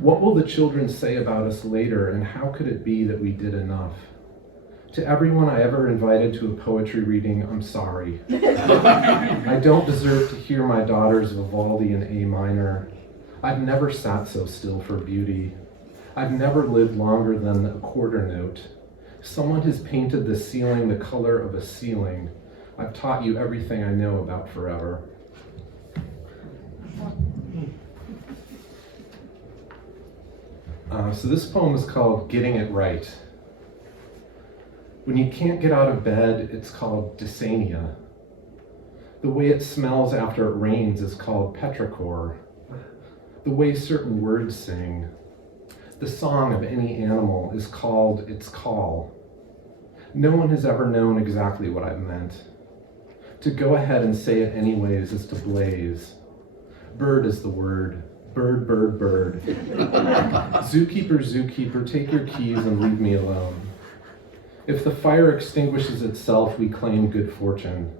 What will the children say about us later, and how could it be that we did enough? To everyone I ever invited to a poetry reading, I'm sorry. I don't deserve to hear my daughter's Vivaldi in A minor. I've never sat so still for beauty. I've never lived longer than a quarter note. Someone has painted the ceiling the color of a ceiling. I've taught you everything I know about forever. So this poem is called Getting It Right. When you can't get out of bed, it's called dysania. The way it smells after it rains is called petrichor. The way certain words sing. The song of any animal is called its call. No one has ever known exactly what I've meant. To go ahead and say it anyways is to blaze. Bird is the word. Bird, bird, bird. Zookeeper, zookeeper, take your keys and leave me alone. If the fire extinguishes itself, we claim good fortune.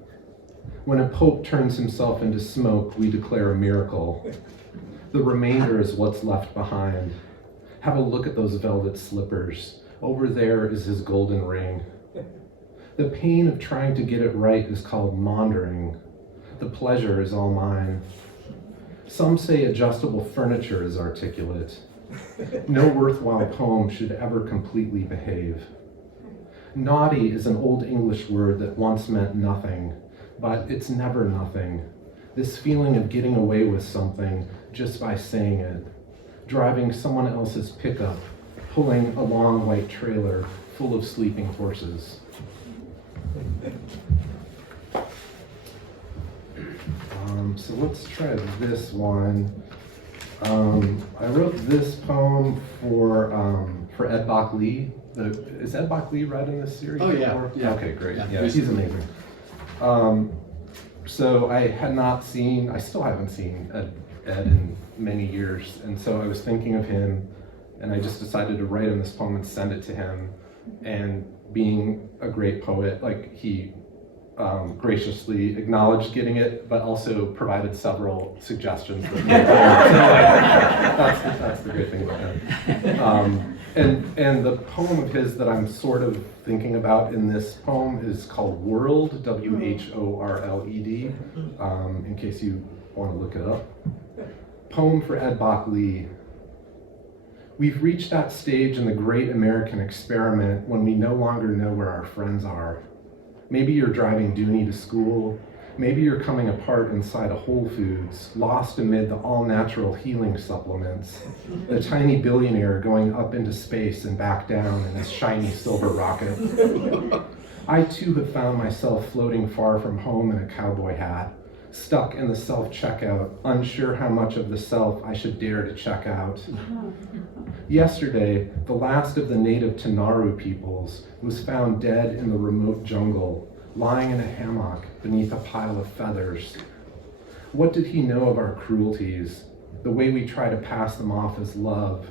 When a pope turns himself into smoke, we declare a miracle. The remainder is what's left behind. Have a look at those velvet slippers. Over there is his golden ring. The pain of trying to get it right is called maundering. The pleasure is all mine. Some say adjustable furniture is articulate. No worthwhile poem should ever completely behave. Naughty is an old English word that once meant nothing, but it's never nothing. This feeling of getting away with something just by saying it. Driving someone else's pickup, pulling a long white trailer full of sleeping horses. So let's try this one. I wrote this poem for Ed Bach Lee. Is Ed Bach Lee read in this series? Oh, before? yeah. Okay, great. Yeah. Yeah, he's amazing. So I still haven't seen Ed in many years, and so I was thinking of him, and I just decided to write him this poem and send it to him. And being a great poet, like he graciously acknowledged getting it, but also provided several suggestions. That's the great thing about him. And the poem of his that I'm sort of thinking about in this poem is called World, Whorled, in case you want to look it up. Poem for Ed Bach Lee. We've reached that stage in the great American experiment when we no longer know where our friends are. Maybe you're driving Dooney to school. Maybe you're coming apart inside a Whole Foods, lost amid the all-natural healing supplements. The tiny billionaire going up into space and back down in his shiny silver rocket. I too have found myself floating far from home in a cowboy hat, stuck in the self-checkout, unsure how much of the self I should dare to check out. Yesterday, the last of the native Tanaru peoples was found dead in the remote jungle, lying in a hammock beneath a pile of feathers. What did he know of our cruelties, the way we try to pass them off as love,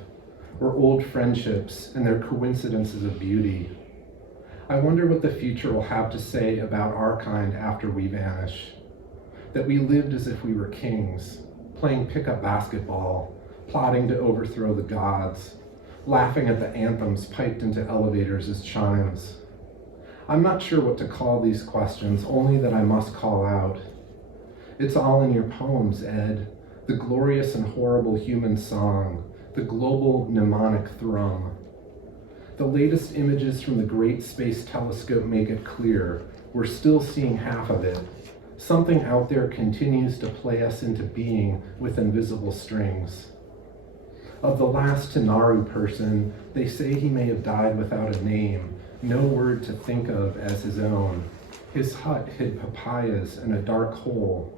or old friendships and their coincidences of beauty? I wonder what the future will have to say about our kind after we vanish. That we lived as if we were kings, playing pickup basketball, plotting to overthrow the gods, laughing at the anthems piped into elevators as chimes. I'm not sure what to call these questions, only that I must call out. It's all in your poems, Ed, the glorious and horrible human song, the global mnemonic thrum. The latest images from the Great Space Telescope make it clear. We're still seeing half of it. Something out there continues to play us into being with invisible strings. Of the last Tanaru person, they say he may have died without a name, no word to think of as his own. His hut hid papayas in a dark hole.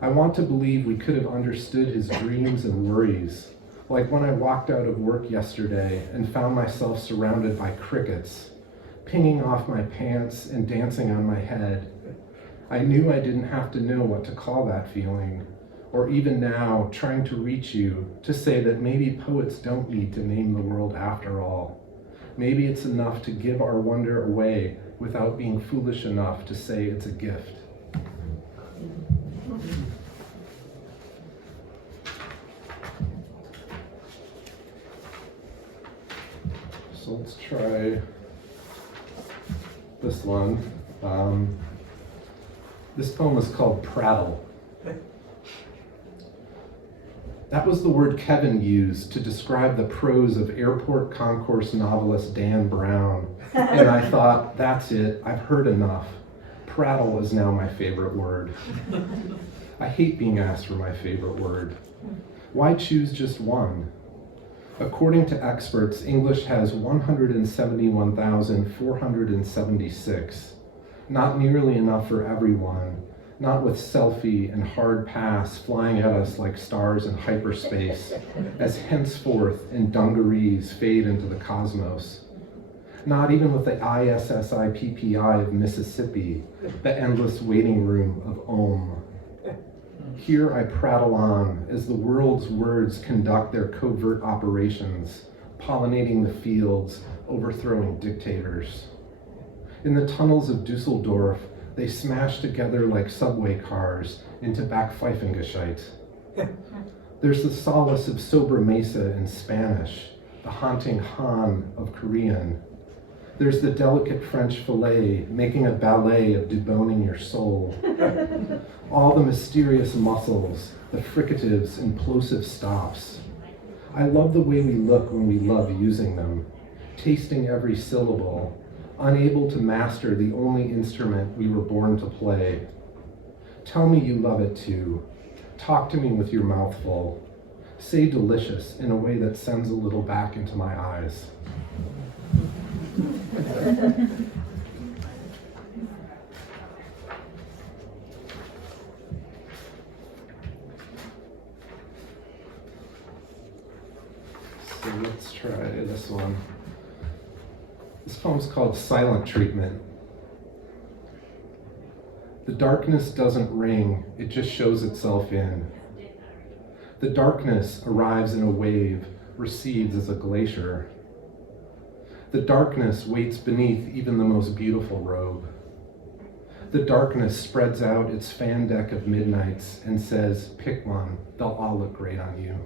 I want to believe we could have understood his dreams and worries, like when I walked out of work yesterday and found myself surrounded by crickets, pinging off my pants and dancing on my head. I knew I didn't have to know what to call that feeling, or even now, trying to reach you to say that maybe poets don't need to name the world after all. Maybe it's enough to give our wonder away without being foolish enough to say it's a gift. So let's try this one. This poem is called Prattle. That was the word Kevin used to describe the prose of airport concourse novelist Dan Brown. And I thought, that's it, I've heard enough. Prattle is now my favorite word. I hate being asked for my favorite word. Why choose just one? According to experts, English has 171,476. Not nearly enough for everyone. Not with selfie and hard pass flying at us like stars in hyperspace, as henceforth in dungarees fade into the cosmos. Not even with the ISSIPPI of Mississippi, the endless waiting room of Ohm. Here I prattle on as the world's words conduct their covert operations, pollinating the fields, overthrowing dictators. In the tunnels of Dusseldorf, they smash together like subway cars into Backpfeifengescheit. There's the solace of Sobre Mesa in Spanish, the haunting Han of Korean. There's the delicate French fillet making a ballet of deboning your soul. All the mysterious muscles, the fricatives and plosive stops. I love the way we look when we love using them, tasting every syllable, unable to master the only instrument we were born to play. Tell me you love it too. Talk to me with your mouth full. Say delicious in a way that sends a little back into my eyes. So let's try this one. This poem's called Silent Treatment. The darkness doesn't ring, it just shows itself in. The darkness arrives in a wave, recedes as a glacier. The darkness waits beneath even the most beautiful robe. The darkness spreads out its fan deck of midnights and says, pick one, they'll all look great on you.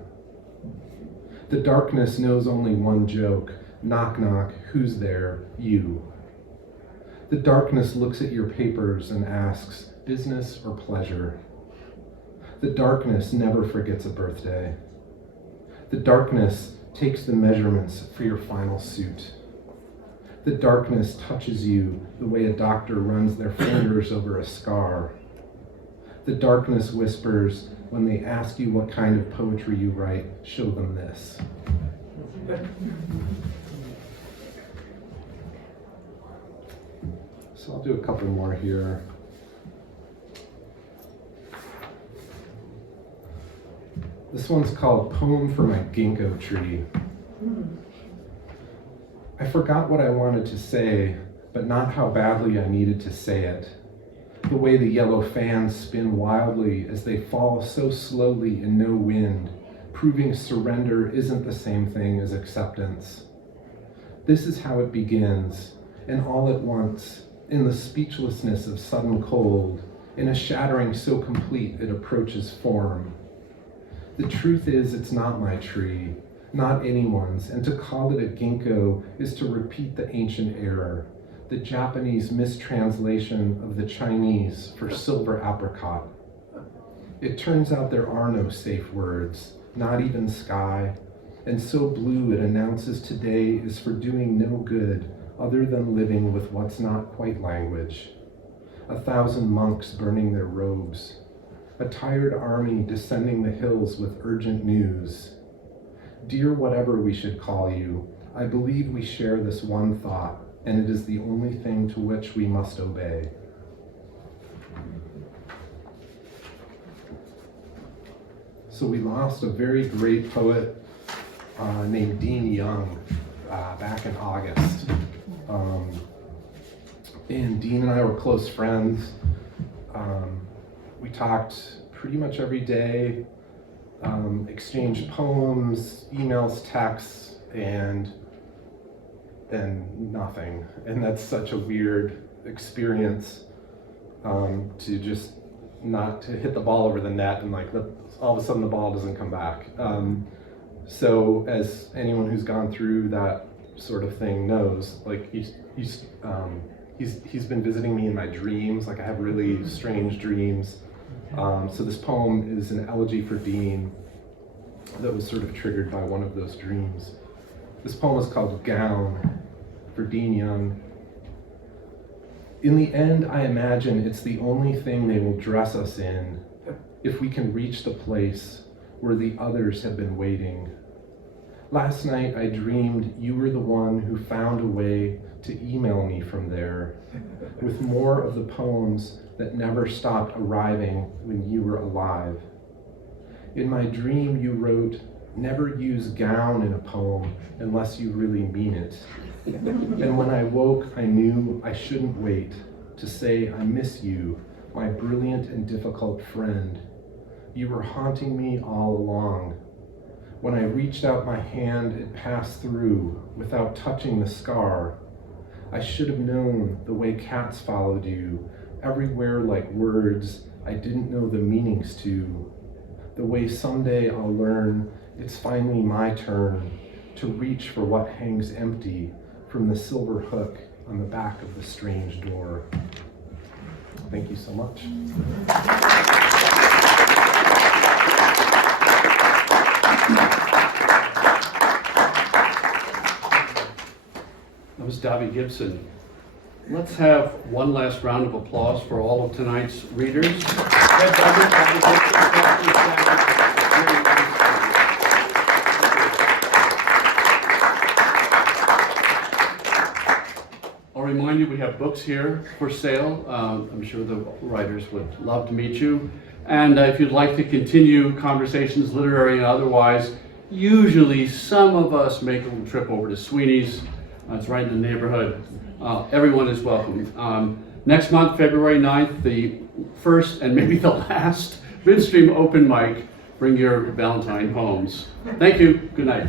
The darkness knows only one joke, knock knock, who's there? You. The darkness looks at your papers and asks, business or pleasure? The darkness never forgets a birthday. The darkness takes the measurements for your final suit. The darkness touches you the way a doctor runs their fingers over a scar. The darkness whispers, when they ask you what kind of poetry you write, show them this. So I'll do a couple more here. This one's called Poem for My Ginkgo Tree. I forgot what I wanted to say, but not how badly I needed to say it. The way the yellow fans spin wildly as they fall so slowly in no wind, proving surrender isn't the same thing as acceptance. This is how it begins, and all at once, in the speechlessness of sudden cold, in a shattering so complete it approaches form. The truth is, it's not my tree, not anyone's, and to call it a ginkgo is to repeat the ancient error, the Japanese mistranslation of the Chinese for silver apricot. It turns out there are no safe words, not even sky, and so blue it announces today is for doing no good other than living with what's not quite language. 1,000 monks burning their robes, a tired army descending the hills with urgent news. Dear whatever we should call you, I believe we share this one thought, and it is the only thing to which we must obey. So we lost a very great poet named Dean Young back in August. And Dean and I were close friends. We talked pretty much every day, exchanged poems, emails, texts, and and nothing. And that's such a weird experience, to just not to hit the ball over the net and like all of a sudden the ball doesn't come back. So as anyone who's gone through that sort of thing knows, like he's been visiting me in my dreams. Like I have really strange dreams. So this poem is an elegy for Dean that was sort of triggered by one of those dreams. This poem is called Gown for Dean Young. In the end, I imagine it's the only thing they will dress us in if we can reach the place where the others have been waiting. Last night I dreamed you were the one who found a way to email me from there with more of the poems that never stopped arriving when you were alive. In my dream you wrote, "Never use gown in a poem unless you really mean it." And when I woke, I knew I shouldn't wait to say I miss you, my brilliant and difficult friend. You were haunting me all along. When I reached out my hand, it passed through without touching the scar. I should have known the way cats followed you, everywhere like words I didn't know the meanings to. The way someday I'll learn it's finally my turn to reach for what hangs empty from the silver hook on the back of the strange door. Thank you so much. That was Dobby Gibson. Let's have one last round of applause for all of tonight's readers. I'll remind you we have books here for sale. I'm sure the writers would love to meet you. And if you'd like to continue conversations, literary and otherwise, usually some of us make a little trip over to Sweeney's. It's right in the neighborhood. Everyone is welcome. Next month, February 9th, the first and maybe the last Midstream open mic. Bring your Valentine homes. Thank you. Good night.